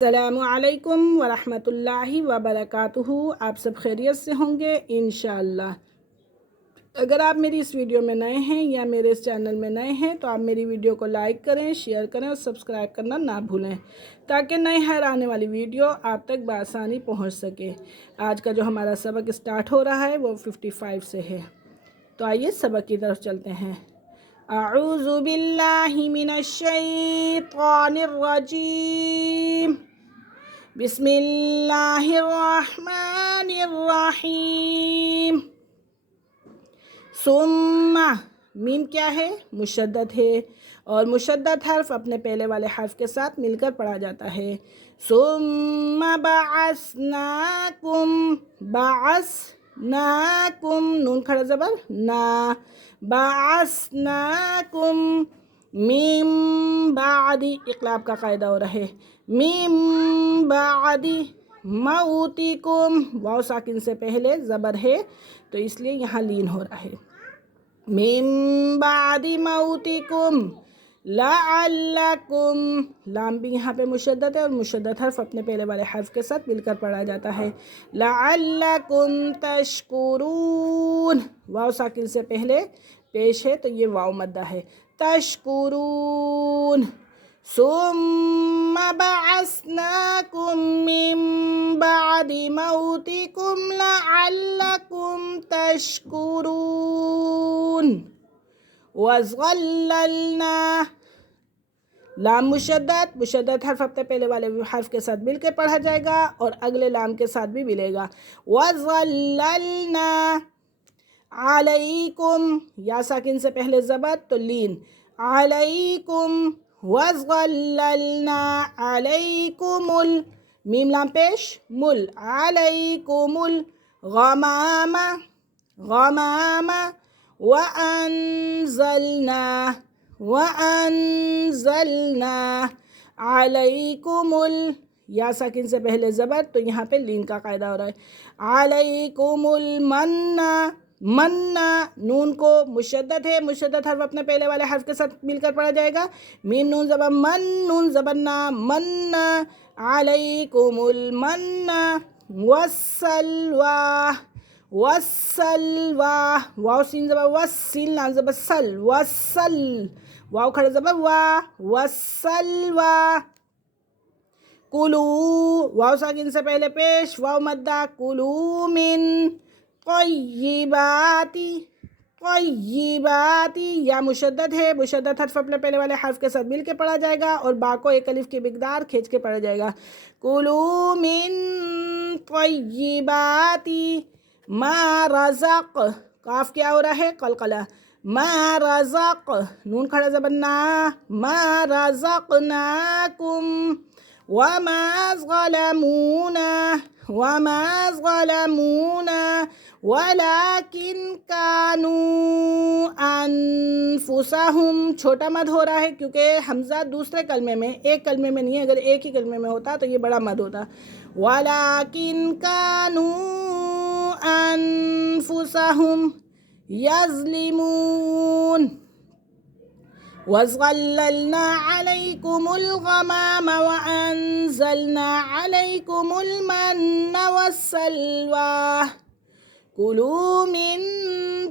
السلام علیکم ورحمۃ اللہ وبرکاتہ۔ آپ سب خیریت سے ہوں گے انشاءاللہ۔ اگر آپ میری اس ویڈیو میں نئے ہیں یا میرے اس چینل میں نئے ہیں تو آپ میری ویڈیو کو لائک کریں، شیئر کریں اور سبسکرائب کرنا نہ بھولیں تاکہ نئی ہر آنے والی ویڈیو آپ تک بآسانی پہنچ سکے۔ آج کا جو ہمارا سبق اسٹارٹ ہو رہا ہے وہ 55 سے ہے، تو آئیے سبق کی طرف چلتے ہیں۔ اعوذ باللہ من الشیطان الرجیم، بسم اللہ الرحمن الرحیم۔ ثم، میم کیا ہے؟ مشدد ہے، اور مشدد حرف اپنے پہلے والے حرف کے ساتھ مل کر پڑھا جاتا ہے۔ ثم بعثناکم، بعثناکم، نون کھڑا زبر نا، بعثناکم من بعد، اقلاب کا قاعدہ ہو رہا ہے، من بعد موتکم، واو ساکن سے پہلے زبر ہے تو اس لیے یہاں لین ہو رہا ہے، من بعد موتکم لعلکم، لام بھی یہاں پہ مشدد ہے اور مشدد حرف اپنے پہلے والے حرف کے ساتھ مل کر پڑھا جاتا ہے۔ لعلکم تشکرون، واو ساکن سے پہلے پیش ہے تو یہ واو مدہ ہے، تشکرون۔ ثم بعثناکم من بعد موتکم لعلکم تشکرون۔ وَظَلَّلْنَا، لام مشدد، مشدد حرف اپنے پہلے والے حرف کے ساتھ مل کے پڑھا جائے گا اور اگلے لام کے ساتھ بھی ملے گا۔ وَظَلَّلْنَا علیکم، یا ساکن سے پہلے زبر تو لین، علیکم، وَظَلَّلْنَا علیکم میم لام پیش مل، علیکم الغمام، غمام، وَأَنزَلْنَا، وَأَنزَلْنَا علیکم یا ساکن سے پہلے زبر تو یہاں پہ لین کا قاعدہ ہو رہا ہے، علیکم المنّا، منّا، نون کو مشدد ہے، مشدد حرف اپنے پہلے والے حرف کے ساتھ مل کر پڑھا جائے گا، میم نون زبر من، نون زبر نا، منّا، علیکم المنّا والسلوى، والسلوى، واو سین زبر وس، سین لام زبر سل، وسل، واو کھڑا زبر وا، والسلوى۔ کلو، واو ساکن سے پہلے پیش، واو مدہ، کلو من طیباتی، طیباتی، یا مشدد ہے، مشدد حرف اپنے پہلے والے حرف کے ساتھ مل کے پڑھا جائے گا اور با کو ایک الف کی مقدار کھینچ کے پڑھا جائے گا، کلو من طیباتی ما رزق، قاف کیا ہو رہا ہے؟ قلقلہ، ما رزق، نون کھڑا زبر نا، ما رزقناکم، وما ظلمونا، وما ظلمونا ولكن كانوا انفسهم، چھوٹا مد ہو رہا ہے کیونکہ حمزہ دوسرے کلمے میں، ایک کلمے میں نہیں ہے، اگر ایک ہی کلمے میں ہوتا تو یہ بڑا مد ہوتا، ولكن كانوا انفسهم يظلمون۔ وَظَلَّلْنَا عَلَيْكُمُ الْغَمَامَ وَأَنزَلْنَا عَلَيْكُمُ الْمَنَّ وَالسَّلْوَىٰ كُلُوا مِن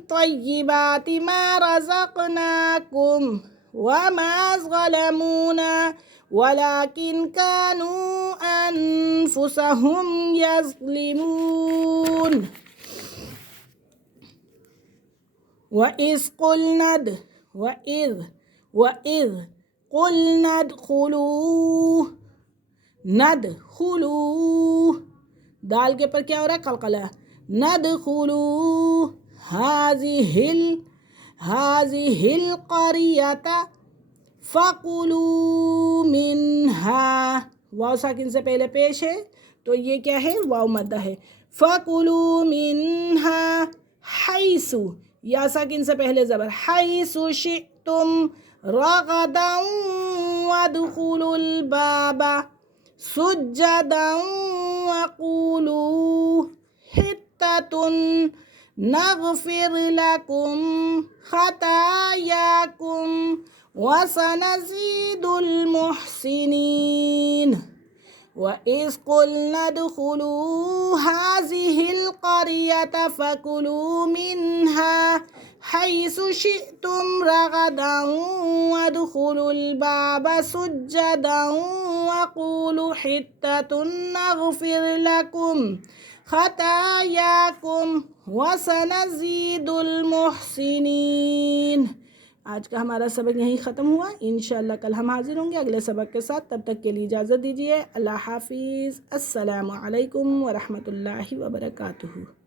طَيِّبَاتِ مَا رَزَقْنَاكُمْ وَمَا ظَلَمُونَا وَلَكِنْ كَانُوا أَنفُسَهُمْ يَظْلِمُونَ۔ وَإِذْ قُلْنَا وَإِذْ قُلْنَا ادْخُلُوا، ندخلوا، دال کے پر کیا ہو رہا ہے؟ قلقلہ، ندخلوا هذه القرية فَكُلُوا مِنْهَا، واو ساکن سے پہلے پیش ہے تو یہ کیا ہے؟ واو مدہ ہے، فَكُلُوا مِنْهَا حَيْثُ، یا ساکن سے پہلے زبر، حَيْثُ شِئْتُمْ رَغَدًا وَادْخُلُوا الْبَابَ سُجَّدًا وَقُولُوا حِطَّةٌ نَغْفِرْ لَكُمْ خَطَايَاكُمْ وَسَنَزِيدُ الْمُحْسِنِينَ۔ وَإِذْ قُلْنَا ادْخُلُوا هَٰذِهِ الْقَرْيَةَ فَكُلُوا مِنْهَا حَيْثُ شِئْتُمْ رَغَدًا وَادْخُلُوا الْبَابَ سُجَّدًا وَقُولُوا حِطَّةٌ نَغْفِرْ لَكُمْ خَطَايَاكُمْ وَسَنَزِيدُ الْمُحْسِنِينَ۔ آج کا ہمارا سبق یہیں ختم ہوا۔ انشاءاللہ کل ہم حاضر ہوں گے اگلے سبق کے ساتھ۔ تب تک کے لیے اجازت دیجیے۔ اللہ حافظ۔ السلام علیکم ورحمۃ اللہ وبرکاتہ۔